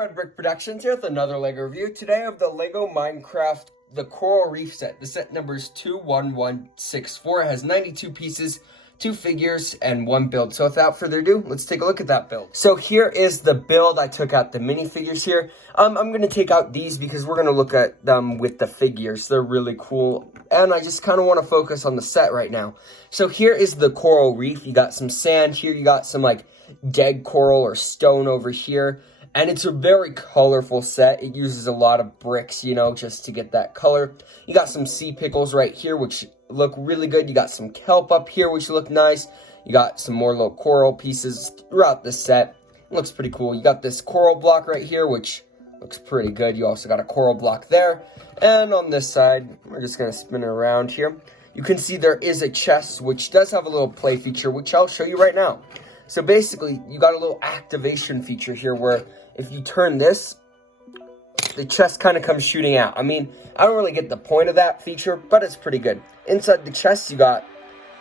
Red Brick Productions here with another LEGO review. Today I have the LEGO Minecraft, the Coral Reef set. The set number is 21164. It has 92 pieces, 2 figures, and 1 build. So without further ado, let's take a look at that build. So here is the build. I took out the minifigures here. I'm going to take out these because we're going to look at them with the figures. They're really cool. And I just kind of want to focus on the set right now. So here is the Coral Reef. You got some sand here. You got some like dead coral or stone over here. And it's a very colorful set. It uses a lot of bricks, you know, just to get that color. You got some sea pickles right here, which look really good. You got some kelp up here, which look nice. You got some more little coral pieces throughout the set. It looks pretty cool. You got this coral block right here, which looks pretty good. You also got a coral block there. And on this side, we're just going to spin it around here. You can see there is a chest, which does have a little play feature, which I'll show you right now. So basically, you got a little activation feature here where if you turn this, the chest kind of comes shooting out. I mean, I don't really get the point of that feature, but it's pretty good. Inside the chest, you got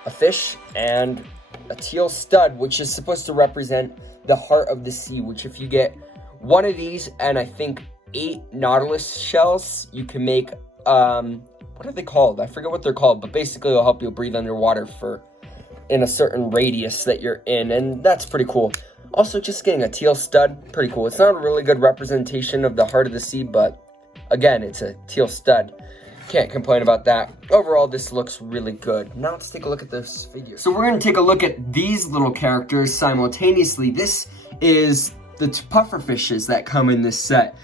a fish and a teal stud, which is supposed to represent the heart of the sea, which if you get one of these and I think 8 nautilus shells, you can make, what are they called? I forget what they're called, but basically it'll help you breathe underwater for in a certain radius that you're in, and that's pretty cool. Also, just getting a teal stud, pretty cool. It's not a really good representation of the heart of the sea, but again, it's a teal stud. Can't complain about that. Overall, this looks really good. Now let's take a look at this figure. So we're going to take a look at these little characters simultaneously. This is the puffer fishes that come in this set.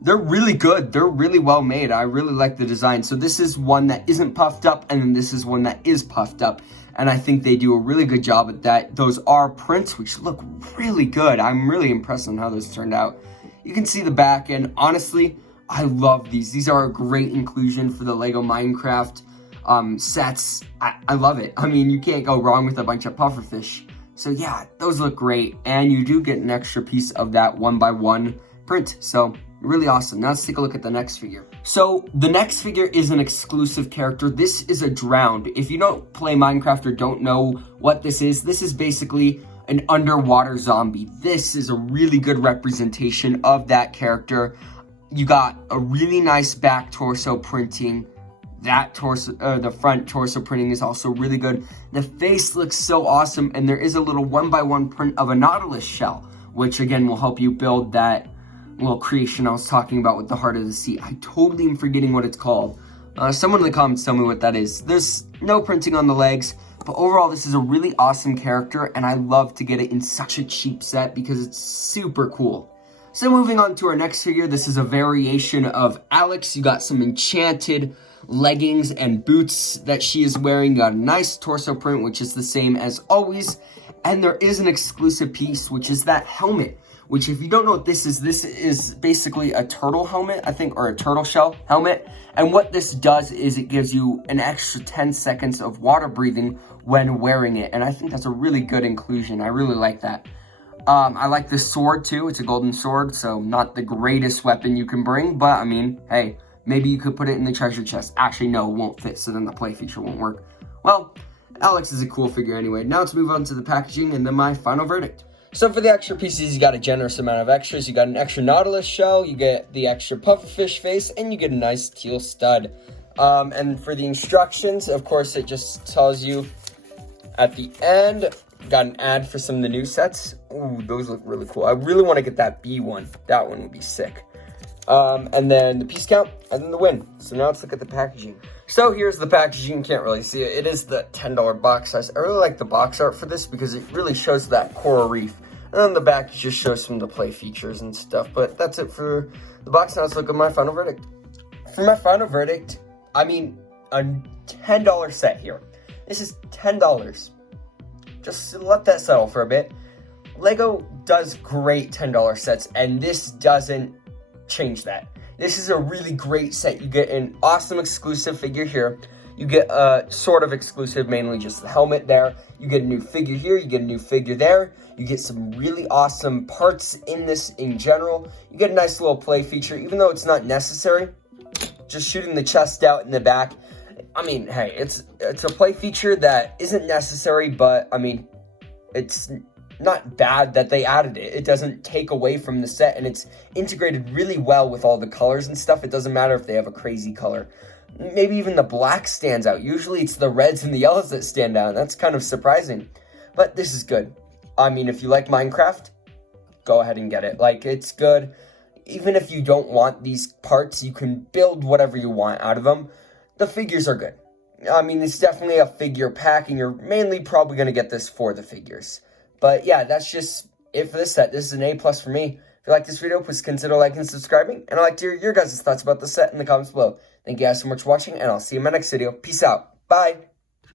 They're really good. They're really well made. I really like the design. So this is one that isn't puffed up, and then this is one that is puffed up. And I think they do a really good job at that. Those are prints, which look really good. I'm really impressed on how those turned out. You can see the back, and honestly, I love these. These are a great inclusion for the LEGO Minecraft sets. I love it. I mean, you can't go wrong with a bunch of pufferfish. So yeah, those look great. And you do get an extra piece of that 1x1 print. So really awesome. Now let's take a look at the next figure. So the next figure is an exclusive character. This is a drowned. If you don't play Minecraft or don't know what this is basically an underwater zombie. This is a really good representation of that character. You got a really nice back torso printing. That torso, the front torso printing is also really good. The face looks so awesome, and there is a little 1x1 print of a nautilus shell, which again will help you build that little creation I was talking about with the heart of the sea. I totally am forgetting what it's called. Someone in the comments tell me what that is. There's no printing on the legs, but overall this is a really awesome character, and I love to get it in such a cheap set because it's super cool. So moving on to our next figure, this is a variation of Alex. You got some enchanted leggings and boots that she is wearing. You got a nice torso print, which is the same as always, and there is an exclusive piece, which is that helmet. Which, if you don't know what this is basically a turtle helmet, I think, or a turtle shell helmet. And what this does is it gives you an extra 10 seconds of water breathing when wearing it. And I think that's a really good inclusion. I really like that. I like this sword, too. It's a golden sword, so not the greatest weapon you can bring. But, I mean, hey, maybe you could put it in the treasure chest. Actually, no, it won't fit, so then the play feature won't work. Well, Alex is a cool figure anyway. Now let's move on to the packaging and then my final verdict. So for the extra pieces, you got a generous amount of extras. You got an extra nautilus shell, you get the extra pufferfish face, and you get a nice teal stud. And for the instructions, of course, it just tells you at the end, got an ad for some of the new sets. Ooh, those look really cool. I really want to get that B one. That one would be sick. And then the piece count, and then the win. So now let's look at the packaging. So here's the packaging. You can't really see it. It is the $10 box size. I really like the box art for this because it really shows that coral reef. And on the back, it just shows some of the play features and stuff. But that's it for the box. Now let's look at my final verdict. For my final verdict, I mean, a $10 set here. This is $10. Just let that settle for a bit. LEGO does great $10 sets, and this doesn't change that. This is a really great set. You get an awesome exclusive figure here. You get a sort of exclusive, mainly just the helmet there. You get a new figure here. You get a new figure there. You get some really awesome parts in this in general. You get a nice little play feature, even though it's not necessary. Just shooting the chest out in the back. I mean, hey, it's a play feature that isn't necessary, but I mean, it's not bad that they added it. It doesn't take away from the set, and it's integrated really well with all the colors and stuff. It doesn't matter if they have a crazy color. Maybe even the black stands out. Usually it's the reds and the yellows that stand out. That's kind of surprising. But this is good. I mean, if you like Minecraft, go ahead and get it. Like, it's good. Even if you don't want these parts, you can build whatever you want out of them. The figures are good. I mean, it's definitely a figure pack, and you're mainly probably going to get this for the figures. But yeah, that's just it for this set. This is an A+ for me. If you like this video, please consider liking and subscribing. And I'd like to hear your guys' thoughts about the set in the comments below. Thank you guys so much for watching, and I'll see you in my next video. Peace out. Bye.